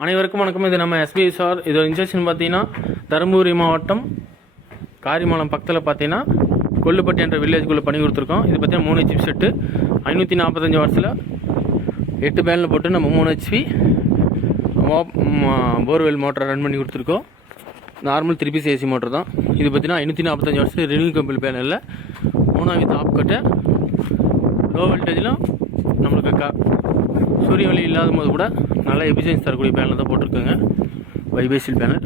அனைவருக்கும் வணக்கம். இது நம்ம எஸ்பிஎஸ்ஆர். இதோட இன்ஜெக்ஷன் பார்த்தீங்கன்னா தருமபுரி மாவட்டம் காரிமலம் பக்கத்தில் பார்த்தீங்கன்னா கொல்லுப்பட்டி என்ற வில்லேஜுக்குள்ளே பண்ணி கொடுத்துருக்கோம். இது பார்த்தீங்கன்னா 3 ஹெச்பி செட்டு 545 வாட்ஸில் 8 பேனில் போட்டு நம்ம 3 ஹெச்பி போர்வெல் மோட்டரை ரன் பண்ணி கொடுத்துருக்கோம். நார்மல் 3 பீஸ் ஏசி மோட்டர் தான். இது பார்த்தீங்கன்னா 545 வாட்ஸில் ரெனியூ கம்பெனி பேனலில் 3வது ஆப் கட்டை லோ வோல்டேஜில் நம்மளுக்கு சூரிய ஒளி இல்லாத போது கூட நல்லா எஃபிஷியன்சி தரக்கூடிய பேனல் தான் போட்டிருக்குங்க. வைபேசில் பேனல்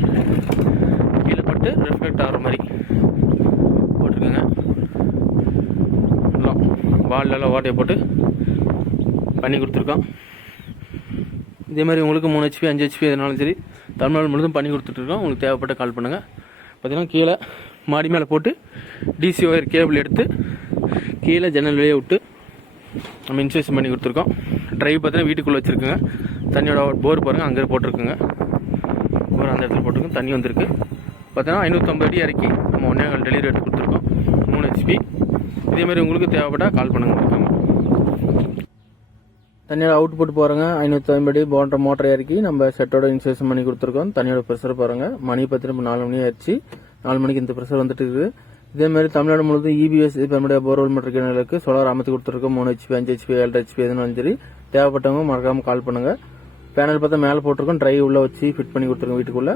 கீழே பட்டு ரெஃப்ளெக்ட் ஆகிற மாதிரி போட்டிருக்குங்க. எல்லாம் வால்லெல்லாம் ஓட்டையை போட்டு பண்ணி கொடுத்துருக்கோம். இதே மாதிரி உங்களுக்கு 3 ஹெச்பி 5 ஹெச்பி எதுனாலும் சரி தமிழ்நாடு முழுதும் பண்ணி கொடுத்துட்ருக்கோம். உங்களுக்கு தேவைப்பட்ட கால் பண்ணுங்கள். பார்த்திங்கன்னா கீழே மாடி மேலே போட்டு டிசி ஒயர் கேபிள் எடுத்து கீழே ஜன்னல் வழியே விட்டு நம்ம இன்ஸ்டலேஷன் பண்ணி கொடுத்துருக்கோம். ட்ரைவ் பார்த்தீங்கன்னா வீட்டுக்குள்ளே வச்சுருக்குங்க. தண்ணியோட போர் பாருங்கள், அங்கே போட்டிருக்குங்க. போர் அந்த இடத்துல போட்டிருக்கோம். தண்ணி வந்திருக்கு. பார்த்தீங்கன்னா 550 அடி இறக்கி நம்ம 1.25 டெலிவரி எடுத்து கொடுத்துருக்கோம். 3 ஹெச்பி. இதேமாதிரி உங்களுக்கு தேவைப்பட்டால் கால் பண்ணுங்க. தண்ணியோட அவுட் புட் பாருங்கள். 550 அடி போன்ற மோட்டரை இறக்கி நம்ம செட்டோட இன்ஸ்டலேஷன் பண்ணி கொடுத்துருக்கோம். தண்ணியோட ப்ரெஷர் பாருங்கள். மணி பார்த்தீங்கன்னா 4 மணி ஆயிடுச்சு. 4 மணிக்கு இந்த ப்ரெஷர் வந்துட்டு இருக்குது. இதேமாதிரி தமிழ்நாடு முழுவதும் இபிஎஸ் பெருமடைய போர்வெல் மோட்டர் கிணறுகளுக்கு சோலார் அமைத்து கொடுத்துருக்கோம். 3 ஹெச்பி 5 ஹெச்பி 7 ஹெச்பி எதுனாலும் சரி தேவைப்பட்டவங்க மறக்காமல் கால் பண்ணுங்கள். பேனல் பார்த்தா மேலே போட்டிருக்கோம். ட்ரை உள்ளே வச்சு ஃபிட் பண்ணி கொடுத்துருக்கோம் வீட்டுக்குள்ளே.